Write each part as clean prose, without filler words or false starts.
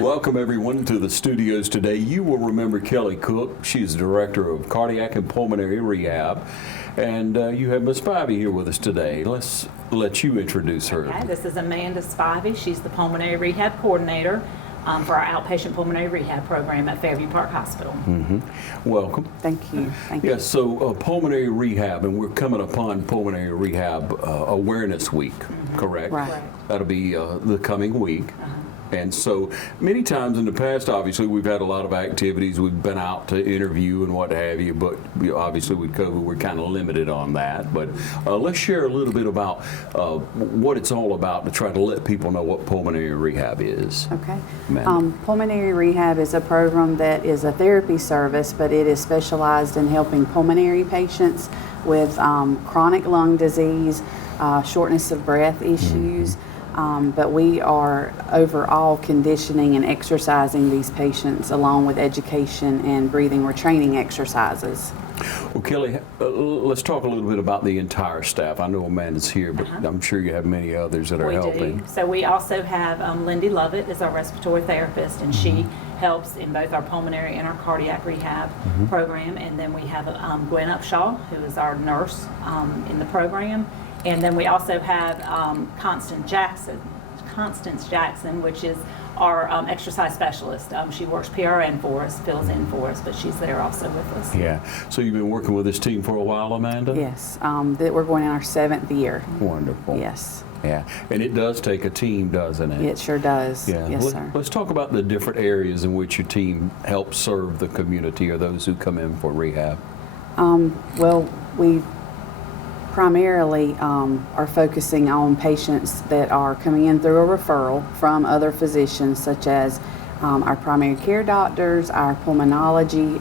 Welcome everyone to the studios today. You will remember Kelly Cook. She's the Director of Cardiac and Pulmonary Rehab. And you have Ms. Spivey here with us today. Let's let you introduce her. Okay, this is Amanda Spivey. She's the Pulmonary Rehab Coordinator for our outpatient pulmonary rehab program at Fairview Park Hospital. Welcome. Thank you. Thank you. Yes, so pulmonary rehab, and we're coming upon Pulmonary Rehab Awareness Week, correct? Right. That'll be the coming week. And so many times in the past, obviously, we've had a lot of activities. We've been out to interview and what have you, but obviously with COVID, we're kind of limited on that. But let's share a little bit about what it's all about to try to let people know what pulmonary rehab is. Okay. Amanda. Pulmonary rehab is a program that is a therapy service, but it is specialized in helping pulmonary patients with chronic lung disease, shortness of breath issues. But we are overall conditioning and exercising these patients along with education and breathing retraining exercises. Well, Kelly, let's talk a little bit about the entire staff. I know Amanda's here, but I'm sure you have many others that are helping. We do. So we also have Lindy Lovett is our respiratory therapist, and she helps in both our pulmonary and our cardiac rehab program. And then we have Gwen Upshaw, who is our nurse in the program. And then we also have Constance Jackson, which is our exercise specialist. She works PRN for us, fills in for us, but she's there also with us. Yeah. So you've been working with this team for a while, Amanda? Yes, that we're going in our 7th year. Wonderful. Yes. Yeah. And it does take a team, doesn't it? It sure does. Yeah. Yes, sir. Let's talk about the different areas in which your team helps serve the community or those who come in for rehab. Well, we primarily are focusing on patients that are coming in through a referral from other physicians, such as our primary care doctors, our pulmonology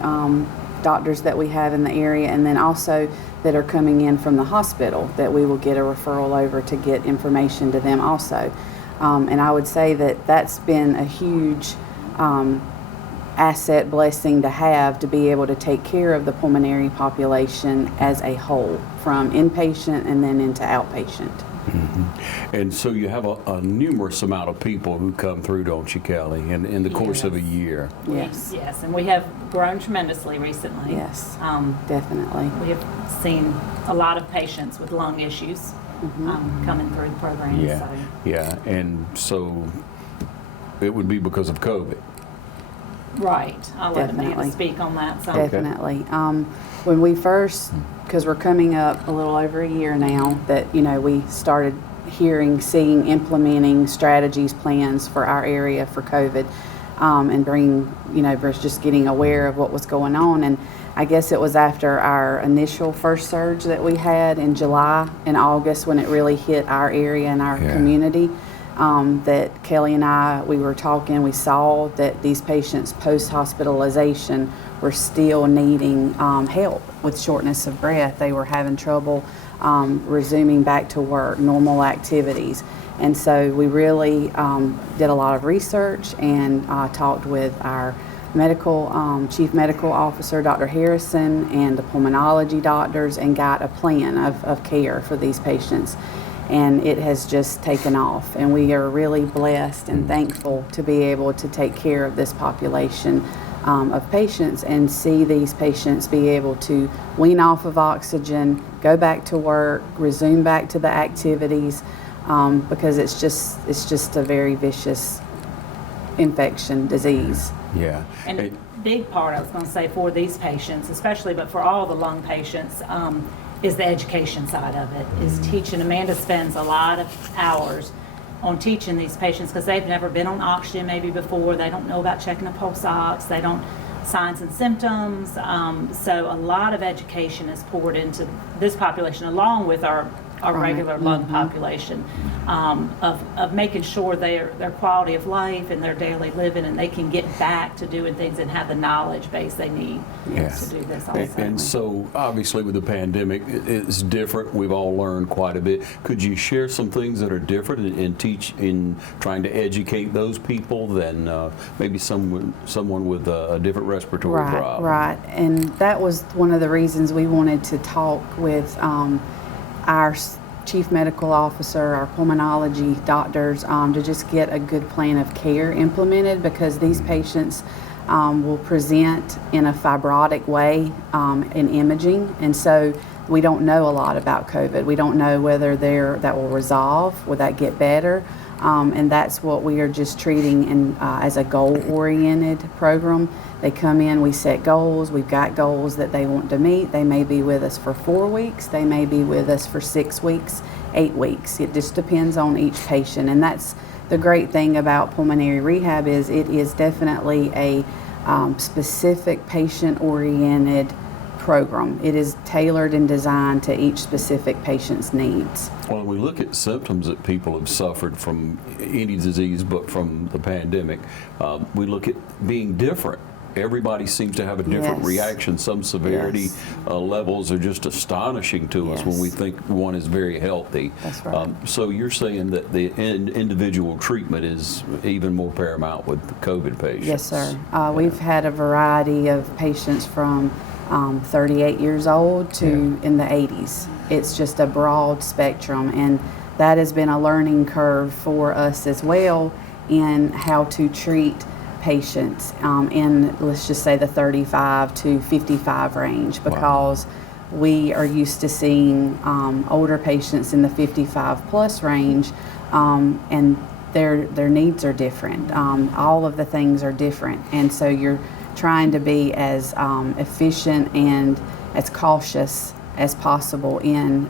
doctors that we have in the area, and then also that are coming in from the hospital that we will get a referral over to get information to them also. And I would say that that's been a huge asset blessing to have, to be able to take care of the pulmonary population as a whole, from inpatient and then into outpatient. And so you have a numerous amount of people who come through, don't you, Kelly, in the course of a year? Yes. Yes, and we have grown tremendously recently. Yes, definitely. We have seen a lot of patients with lung issues coming through the program. Yeah, So. yeah, and so it would be because of COVID. Right. I'll let Amanda Definitely. speak on that. So. Definitely. When we first, because we're coming up a little over a year now, that we started seeing, implementing strategies, plans for our area for COVID, and just getting aware of what was going on. And I guess it was after our initial first surge that we had in July and August, when it really hit our area and our community. That Kelly and I, we were talking, we saw that these patients post-hospitalization were still needing help with shortness of breath. They were having trouble resuming back to work, normal activities. And so we really did a lot of research and talked with our Chief Medical Officer, Dr. Harrison, and the pulmonology doctors, and got a plan of care for these patients. And it has just taken off, and we are really blessed and thankful to be able to take care of this population of patients and see these patients be able to wean off of oxygen, go back to work, resume back to the activities, because it's just a very vicious infection disease. Yeah. And a big part, I was going to say, for these patients, especially, but for all the lung patients, is the education side of it, is teaching. Amanda spends a lot of hours on teaching these patients, because they've never been on oxygen maybe before. They don't know about checking a pulse ox. They don't signs and symptoms. So a lot of education is poured into this population, along with our regular lung population, of making sure their quality of life and their daily living, and they can get back to doing things and have the knowledge base they need to do this also. And so obviously with the pandemic, it's different. We've all learned quite a bit. Could you share some things that are different and teach in trying to educate those people than maybe someone with a different respiratory problem? Right. And that was one of the reasons we wanted to talk with our chief medical officer, our pulmonology doctors, to just get a good plan of care implemented, because these patients will present in a fibrotic way in imaging, and so we don't know a lot about COVID. We don't know whether that will resolve, will that get better, and that's what we are just treating as a goal-oriented program. They come in, we set goals, we've got goals that they want to meet. They may be with us for 4 weeks, they may be with us for 6 weeks, 8 weeks. It just depends on each patient, and that's the great thing about pulmonary rehab is it is definitely a specific patient-oriented program. It is tailored and designed to each specific patient's needs. Well, when we look at symptoms that people have suffered from any disease but from the pandemic, we look at being different. Everybody seems to have a different Yes. reaction. Some severity Yes. Levels are just astonishing to us when we think one is very healthy. That's right. So you're saying that the individual treatment is even more paramount with the COVID patients? Yes, sir. We've had a variety of patients from 38 years old to in the 80s. It's just a broad spectrum, and that has been a learning curve for us as well in how to treat patients in, let's just say, the 35 to 55 range, because we are used to seeing older patients in the 55 plus range, and their needs are different. All of the things are different, and so you're trying to be as efficient and as cautious as possible in,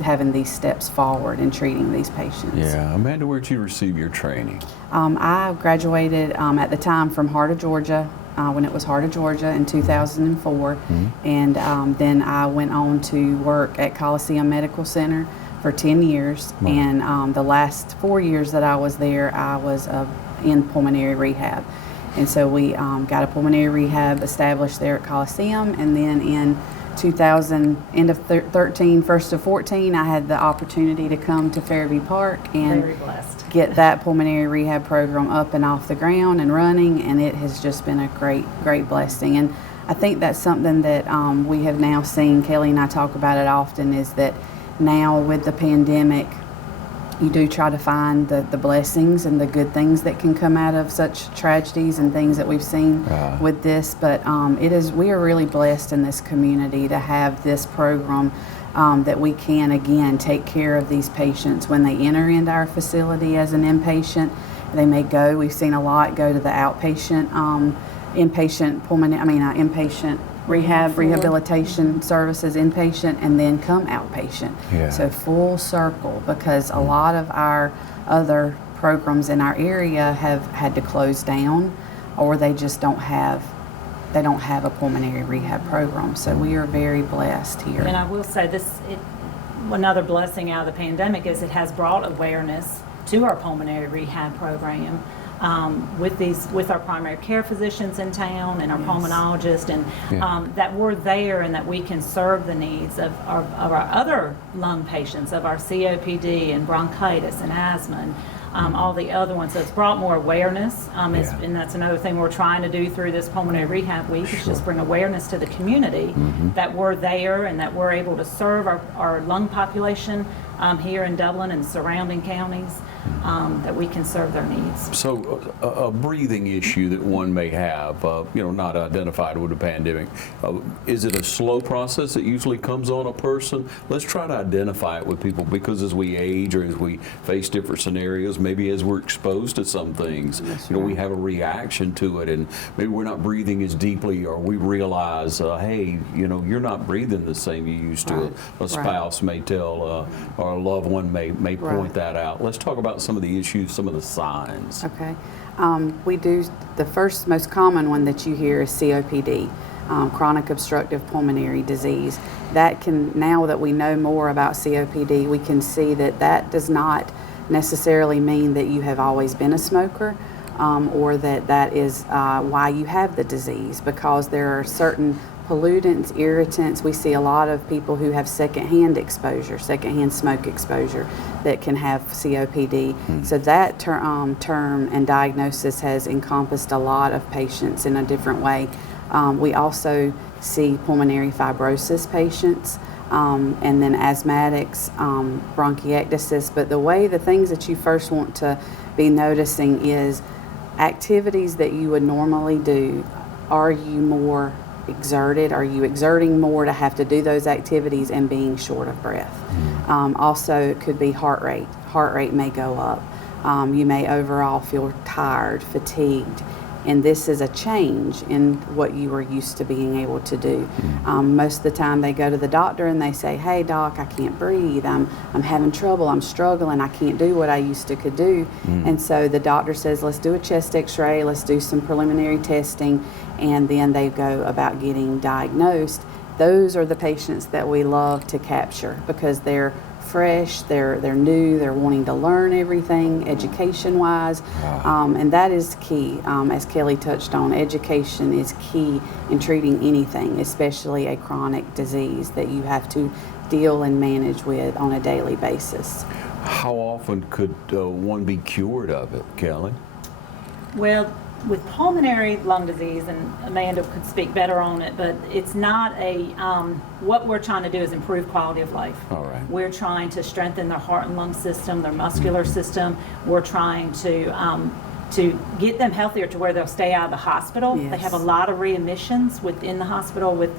having these steps forward and treating these patients. Yeah. Amanda, where'd you receive your training? I graduated at the time from Heart of Georgia, when it was Heart of Georgia in 2004, and then I went on to work at Coliseum Medical Center for 10 years, and the last 4 years that I was there, I was in pulmonary rehab. And so we got a pulmonary rehab established there at Coliseum, and then in 2000, end of 13, 1st of 14, I had the opportunity to come to Fairview Park and Very blessed. get that pulmonary rehab program up and off the ground and running, and it has just been a great blessing. And I think that's something that we have now seen, Kelly and I talk about it often, is that now with the pandemic, you do try to find the blessings and the good things that can come out of such tragedies and things that we've seen with this. But we are really blessed in this community to have this program that we can, again, take care of these patients when they enter into our facility as an inpatient. They may go, we've seen a lot, go to the outpatient, inpatient rehabilitation services, inpatient, and then come outpatient. Yeah. So full circle, because a lot of our other programs in our area have had to close down, or they just don't have a pulmonary rehab program. So we are very blessed here. And I will say another blessing out of the pandemic is it has brought awareness to our pulmonary rehab program. With our primary care physicians in town and our pulmonologist, and that we're there and that we can serve the needs of our other lung patients, of our COPD and bronchitis and asthma and all the other ones. So it's brought more awareness, and that's another thing we're trying to do through this Pulmonary Rehab Week, is just bring awareness to the community that we're there and that we're able to serve our lung population here in Dublin and surrounding counties, that we can serve their needs. So a breathing issue that one may have, not identified with a pandemic, is it a slow process that usually comes on a person? Let's try to identify it with people, because as we age or as we face different scenarios, maybe as we're exposed to some things, we have a reaction to it, and maybe we're not breathing as deeply, or we realize, hey, you're not breathing the same you used to. A spouse may tell, or a loved one may point that out. Let's talk about some of the issues, some of the signs. Okay. We do, the first most common one that you hear is COPD, chronic obstructive pulmonary disease. That can, now that we know more about COPD, we can see that does not necessarily mean that you have always been a smoker, or that is why you have the disease, because there are certain pollutants, irritants. We see a lot of people who have secondhand exposure, secondhand smoke exposure, that can have COPD. So that term and diagnosis has encompassed a lot of patients in a different way. We also see pulmonary fibrosis patients and then asthmatics, bronchiectasis. But the things that you first want to be noticing is activities that you would normally do. Are you more exerted? Are you exerting more to have to do those activities and being short of breath? Also, it could be heart rate. Heart rate may go up. You may overall feel tired, fatigued, and this is a change in what you were used to being able to do. Most of the time they go to the doctor and they say, hey doc, I can't breathe, I'm having trouble, I'm struggling, I can't do what I used to could do. And so the doctor says, let's do a chest x-ray, let's do some preliminary testing, and then they go about getting diagnosed. Those are the patients that we love to capture because they're fresh, they're new, they're wanting to learn everything education-wise, and that is key. As Kelly touched on, education is key in treating anything, especially a chronic disease that you have to deal and manage with on a daily basis. How often could one be cured of it, Kelly? Well, with pulmonary lung disease, and Amanda could speak better on it, but it's not what we're trying to do is improve quality of life. All right. We're trying to strengthen their heart and lung system, their muscular system. We're trying to get them healthier to where they'll stay out of the hospital. Yes. They have a lot of readmissions within the hospital with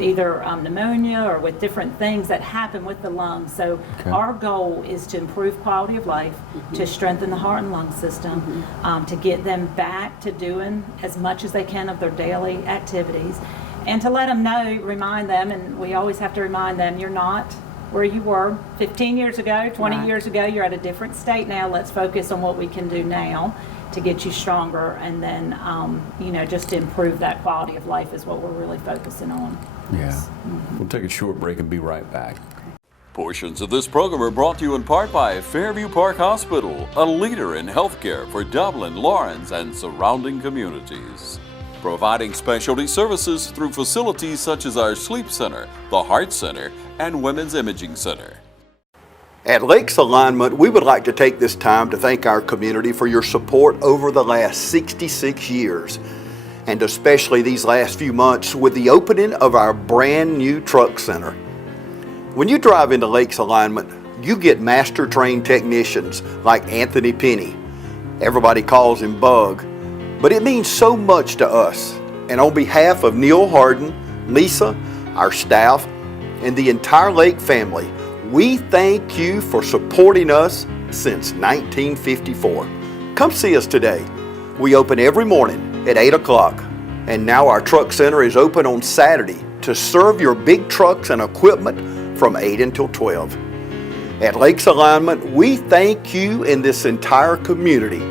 either pneumonia or with different things that happen with the lungs. So our goal is to improve quality of life, to strengthen the heart and lung system, to get them back to doing as much as they can of their daily activities, and to let them know, remind them, and we always have to remind them, you're not where you were 15 years ago, 20 years ago, you're at a different state now. Let's focus on what we can do now to get you stronger, and then just to improve that quality of life is what we're really focusing on. Yeah. We'll take a short break and be right back. Portions of this program are brought to you in part by Fairview Park Hospital, a leader in healthcare for Dublin, Lawrence, and surrounding communities. Providing specialty services through facilities such as our Sleep Center, the Heart Center, and Women's Imaging Center. At Lakes Alignment, we would like to take this time to thank our community for your support over the last 66 years, and especially these last few months with the opening of our brand new truck center. When you drive into Lakes Alignment, you get master trained technicians like Anthony Penny. Everybody calls him Bug, but it means so much to us. And on behalf of Neil Harden, Lisa, our staff, and the entire Lake family, we thank you for supporting us since 1954. Come see us today. We open every morning at 8 o'clock, and now our truck center is open on Saturday to serve your big trucks and equipment from 8 until 12. At Lakes Alignment, we thank you and this entire community,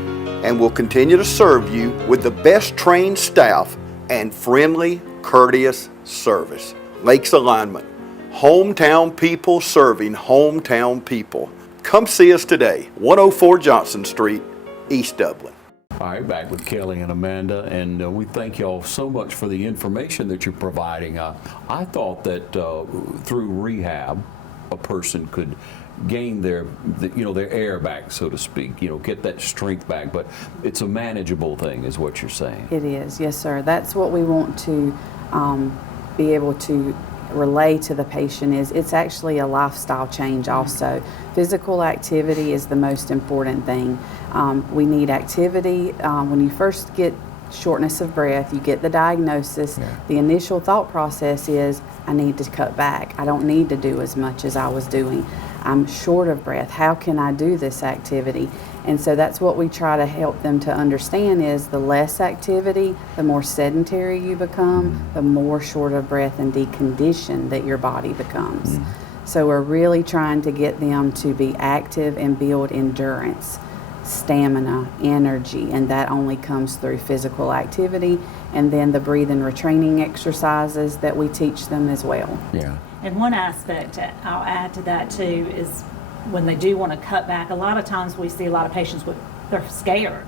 and will continue to serve you with the best trained staff and friendly, courteous service. Lakes Alignment, hometown people serving hometown people. Come see us today, 104 Johnson Street, East Dublin. All right, back with Kelly and Amanda, and we thank y'all so much for the information that you're providing. I thought that through rehab, a person could gain their air back, so to speak, get that strength back, but it's a manageable thing is what you're saying. It is, yes sir. That's what we want to be able to relay to the patient. Is it's actually a lifestyle change also. Physical activity is the most important thing. We need activity. When you first get shortness of breath, you get the diagnosis, the initial thought process is, I need to cut back. I don't need to do as much as I was doing. I'm short of breath. How can I do this activity? And so that's what we try to help them to understand is the less activity, the more sedentary you become, the more short of breath and deconditioned that your body becomes. So we're really trying to get them to be active and build endurance, stamina, energy, and that only comes through physical activity, and then the breathing retraining exercises that we teach them as well. Yeah. And one aspect I'll add to that too is when they do want to cut back, a lot of times we see a lot of patients they're scared,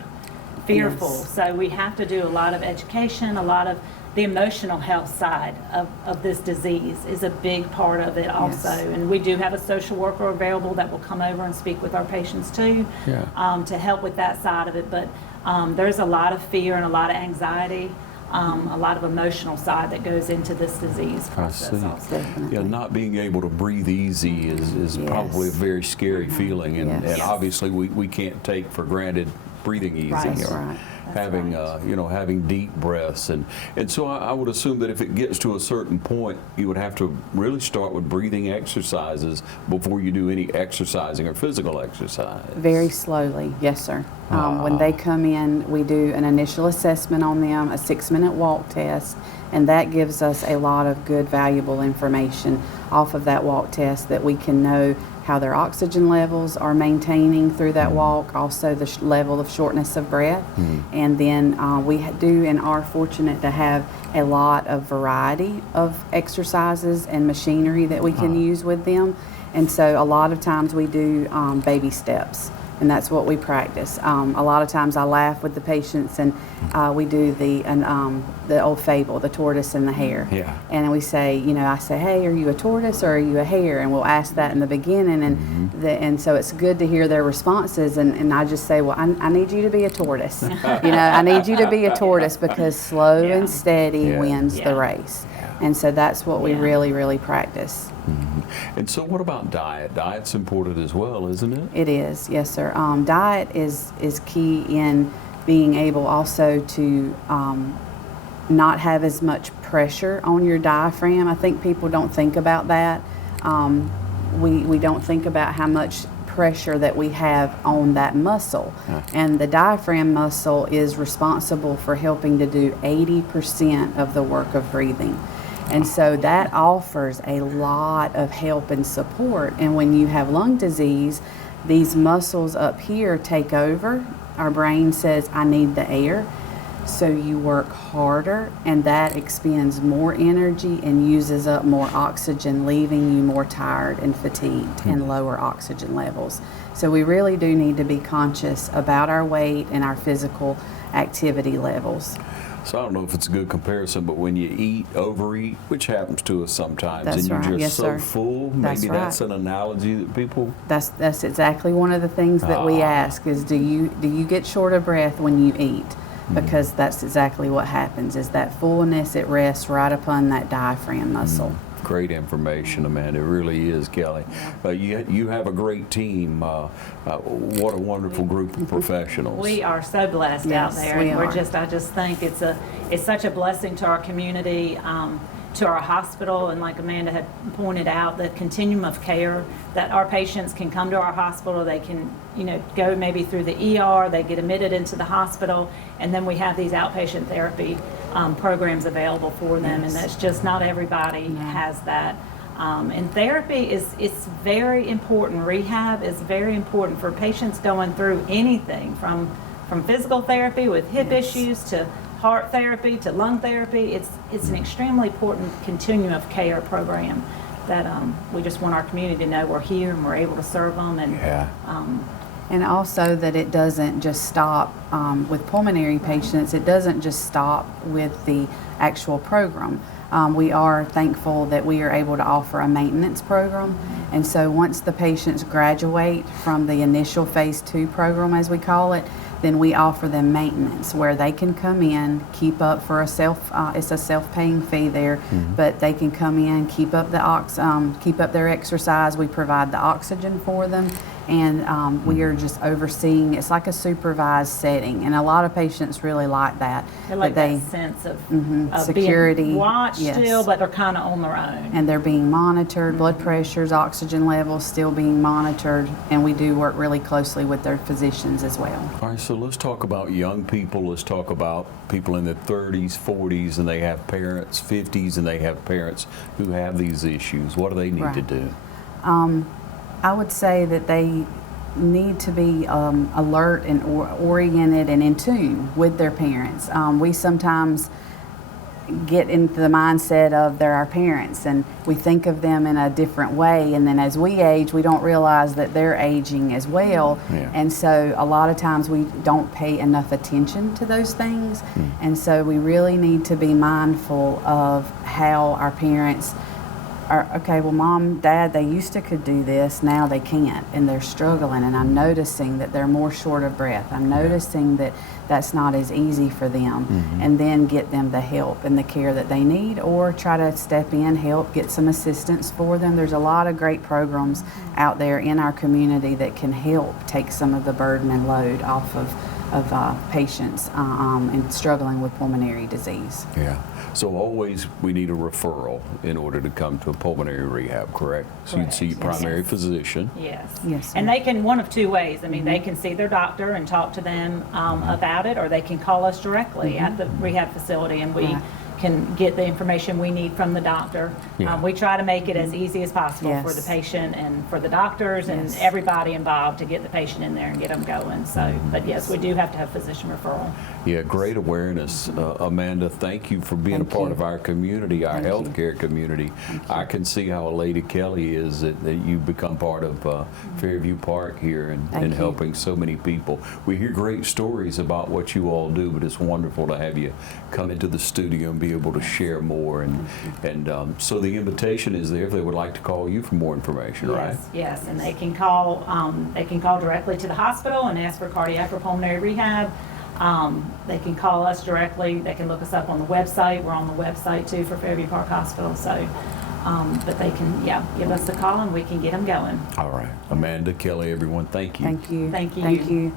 fearful. Yes. So we have to do a lot of education, a lot of the emotional health side of this disease is a big part of it also. Yes. And we do have a social worker available that will come over and speak with our patients too, to help with that side of it. But there's a lot of fear and a lot of anxiety a lot of emotional side that goes into this disease process see. also. Definitely. Yeah, not being able to breathe easy is Yes. probably a very scary feeling, and, Yes. and obviously we can't take for granted breathing easy Right. That's or right. having having deep breaths, and so I would assume that if it gets to a certain point, you would have to really start with breathing exercises before you do any exercising or physical exercise. Very slowly, yes, sir. When they come in, we do an initial assessment on them, a 6-minute walk test, and that gives us a lot of good, valuable information off of that walk test that we can know how their oxygen levels are maintaining through that walk, also the level of shortness of breath. And then we do and are fortunate to have a lot of variety of exercises and machinery that we can use with them. And so a lot of times we do baby steps, and that's what we practice. A lot of times I laugh with the patients, and we do the old fable, the tortoise and the hare. Yeah. And we say, I say, hey, are you a tortoise or are you a hare? And we'll ask that in the beginning, and so it's good to hear their responses. And I just say, well, I need you to be a tortoise. I need you to be a tortoise because slow Yeah. and steady Yeah. wins Yeah. the race. And so that's what we Yeah. really, really practice. And so what about diet? Diet's important as well, isn't it? It is, yes, sir. Diet is key in being able also to not have as much pressure on your diaphragm. I think people don't think about that. We don't think about how much pressure that we have on that muscle. And the diaphragm muscle is responsible for helping to do 80% of the work of breathing. And so that offers a lot of help and support. And when you have lung disease, these muscles up here take over. Our brain says, I need the air. So you work harder, and that expends more energy and uses up more oxygen, leaving you more tired and fatigued and lower oxygen levels. So we really do need to be conscious about our weight and our physical activity levels. So I don't know if it's a good comparison, but when you overeat, which happens to us sometimes, That's and you're right. just Yes, so sir. full, That's maybe that's right. an analogy that people. That's exactly one of the things that we ask is, do you get short of breath when you eat? Because that's exactly what happens, is that fullness, it rests right upon that diaphragm muscle. Great information, Amanda. It really is, Kelly. You have a great team. What a wonderful group of professionals. We are so blessed out Yes, there. we And are. I just think it's such a blessing to our community, to our hospital, and like Amanda had pointed out, the continuum of care that our patients can come to our hospital. They can, go maybe through the ER, they get admitted into the hospital, and then we have these outpatient therapy programs available for them, and that's just not everybody has that. And therapy it's very important. Rehab is very important for patients going through anything from physical therapy with hip issues to heart therapy to lung therapy. It's an extremely important continuum of care program that we just want our community to know we're here and we're able to serve them. And And also that it doesn't just stop with pulmonary patients, it doesn't just stop with the actual program. We are thankful that we are able to offer a maintenance program. And so once the patients graduate from the initial phase 2 program, as we call it, then we offer them maintenance where they can come in, keep up for it's a self-paying fee there, but they can come in, keep up their exercise. We provide the oxygen for them, and we are just overseeing. It's like a supervised setting, and a lot of patients really like that. they like that sense of security, being watched yes. still, but they're kind of on their own. And they're being monitored, blood pressures, oxygen levels still being monitored, and we do work really closely with their physicians as well. All right, so let's talk about young people. Let's talk about people in their 30s, 40s, and they have parents, 50s, and they have parents who have these issues. What do they need to Right. do? I would say that they need to be alert and oriented and in tune with their parents. We sometimes get into the mindset of they're our parents and we think of them in a different way, and then as we age we don't realize that they're aging as well. Yeah. And so a lot of times we don't pay enough attention to those things, and so we really need to be mindful of how our parents are, okay, well, Mom, Dad, they used to could do this, now they can't, and they're struggling, and I'm noticing that they're more short of breath. I'm noticing that that's not as easy for them, and then get them the help and the care that they need, or try to step in, help, get some assistance for them. There's a lot of great programs out there in our community that can help take some of the burden and load off of patients and struggling with pulmonary disease. Yeah. So always we need a referral in order to come to a pulmonary rehab, correct? So you'd see your Correct. primary Yes. physician. Yes. Yes, sir. And they can, one of two ways. I mean, they can see their doctor and talk to them about it, or they can call us directly at the rehab facility, and we Right. can get the information we need from the doctor. Yeah. We try to make it as easy as possible for Yes. the patient and for the doctors and Yes. everybody involved to get the patient in there and get them going. So, but yes, we do have to have physician referral. Yeah, great awareness. Amanda, thank you for being a Thank part you. of our community, our Thank you. healthcare community. I can see how Lady Kelly is, that you've become part of Fairview Park here and Thank you. helping so many people. We hear great stories about what you all do, but it's wonderful to have you come into the studio and be able to share more. And so the invitation is there if they would like to call you for more information, right? Yes, yes, and they can call directly to the hospital and ask for cardiac or pulmonary rehab. They can call us directly. They can look us up on the website. We're on the website too for Fairview Park Hospital. So, but they can, give us a call and we can get them going. All right. Amanda, Kelly, everyone, thank you. Thank you. Thank you. Thank you.